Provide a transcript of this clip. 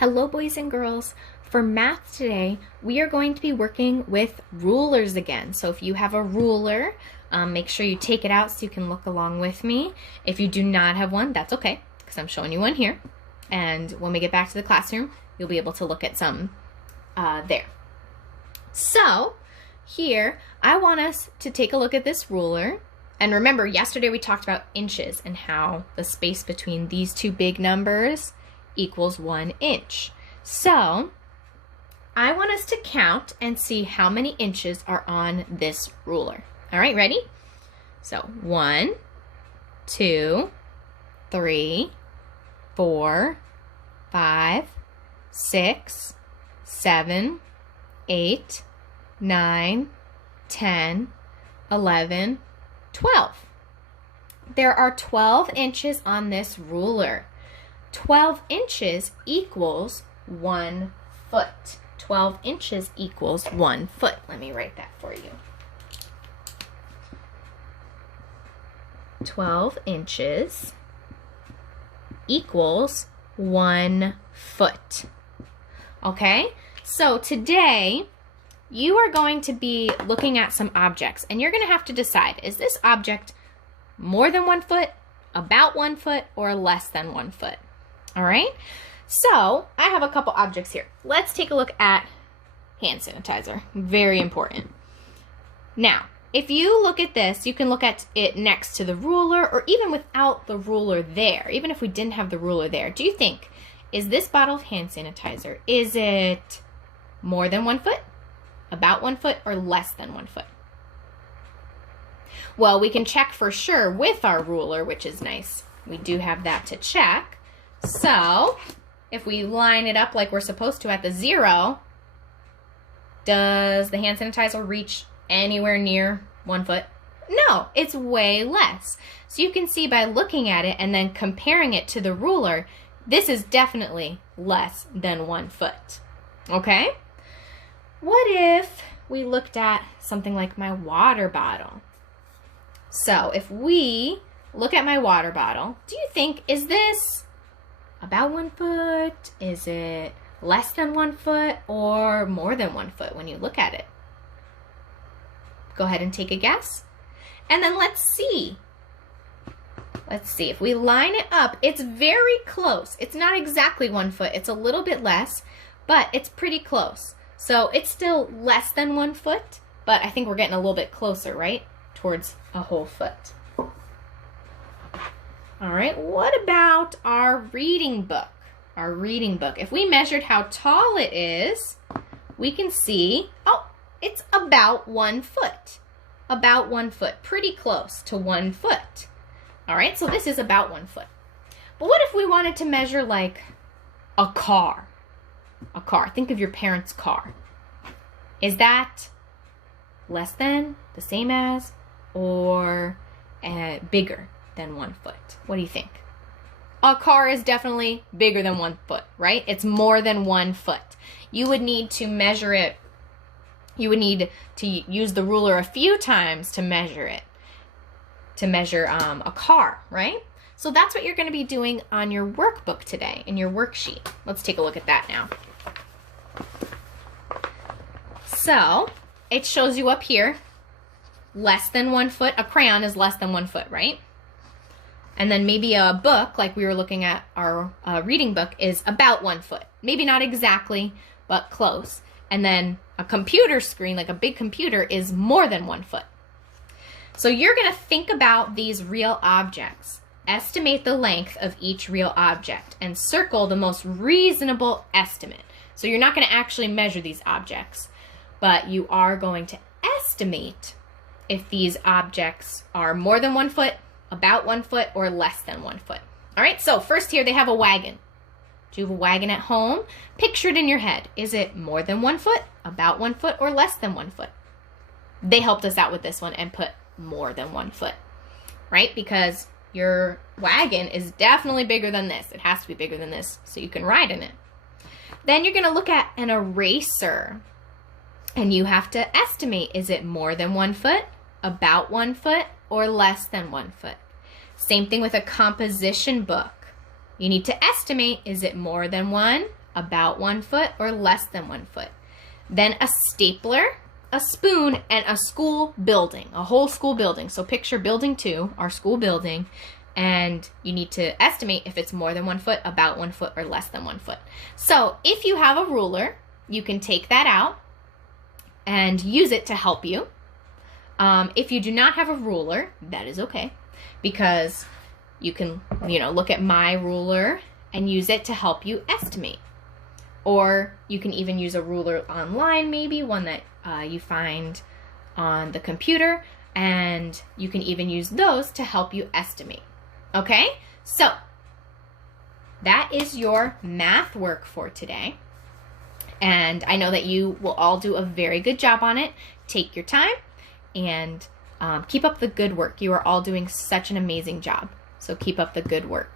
Hello, boys and girls. For math today, we are going to be working with rulers again. So if you have a ruler, make sure you take it out so you can look along with me. If you do not have one, that's okay, because I'm showing you one here. And when we get back to the classroom, you'll be able to look at some there. So here, I want us to take a look at this ruler. And remember, yesterday we talked about inches and how the space between these two big numbers equals 1 inch. So I want us to count and see how many inches are on this ruler. All right, ready? So 1, 2, 3, 4, 5, 6, 7, 8, 9, 10, 11, 12. There are 12 inches on this ruler. 12 inches equals 1 foot. 12 inches equals 1 foot. Let me write that for you. 12 inches equals 1 foot. Okay? So today, you are going to be looking at some objects, and you're going to have to decide, is this object more than 1 foot, about 1 foot, or less than 1 foot? All right, so I have a couple objects here. Let's take a look at hand sanitizer. Very important. Now, if you look at this, you can look at it next to the ruler or even without the ruler there, even if we didn't have the ruler there. Do you think, is this bottle of hand sanitizer, is it more than 1 foot, about 1 foot, or less than 1 foot? Well, we can check for sure with our ruler, which is nice. We do have that to check. So, if we line it up like we're supposed to at the 0, does the hand sanitizer reach anywhere near 1 foot? No, it's way less. So you can see by looking at it and then comparing it to the ruler, this is definitely less than 1 foot. Okay? What if we looked at something like my water bottle? So if we look at my water bottle, do you think, is this about 1 foot? Is it less than 1 foot or more than 1 foot when you look at it? Go ahead and take a guess. And then let's see. Let's see, if we line it up, it's very close. It's not exactly 1 foot. It's a little bit less, but it's pretty close. So it's still less than 1 foot, but I think we're getting a little bit closer, right? Towards a whole foot. All right, what about our reading book? Our reading book. If we measured how tall it is, we can see, oh, it's about 1 foot. About 1 foot, pretty close to 1 foot. All right, so this is about 1 foot. But what if we wanted to measure like a car? A car, think of your parents' car. Is that less than, the same as, or bigger than 1 foot? What do you think? A car is definitely bigger than 1 foot, right? It's more than 1 foot. You would need to measure it. You would need to use the ruler a few times to measure it, to measure a car, right? So that's what you're going to be doing on your workbook today, in your worksheet. Let's take a look at that now. So it shows you up here, less than 1 foot. A crayon is less than 1 foot, right? And then maybe a book, like we were looking at our reading book, is about 1 foot. Maybe not exactly, but close. And then a computer screen, like a big computer, is more than 1 foot. So you're going to think about these real objects. Estimate the length of each real object and circle the most reasonable estimate. So you're not going to actually measure these objects, but you are going to estimate if these objects are more than 1 foot, about 1 foot, or less than 1 foot. All right, so first here they have a wagon. Do you have a wagon at home? Picture it in your head. Is it more than 1 foot, about 1 foot, or less than 1 foot? They helped us out with this one and put more than 1 foot, right? Because your wagon is definitely bigger than this. It has to be bigger than this so you can ride in it. Then you're going to look at an eraser, and you have to estimate, is it more than 1 foot, about 1 foot, or less than 1 foot? Same thing with a composition book. You need to estimate, is it more than 1, about 1 foot, or less than 1 foot. Then a stapler, a spoon, and a school building, a whole school building. So picture building 2, our school building, and you need to estimate if it's more than 1 foot, about 1 foot, or less than 1 foot. So if you have a ruler, you can take that out and use it to help you. If you do not have a ruler, that is okay, because you can, look at my ruler and use it to help you estimate. Or you can even use a ruler online, maybe one that you find on the computer, and you can even use those to help you estimate. Okay, so that is your math work for today. And I know that you will all do a very good job on it. Take your time and keep up the good work. You are all doing such an amazing job. So keep up the good work.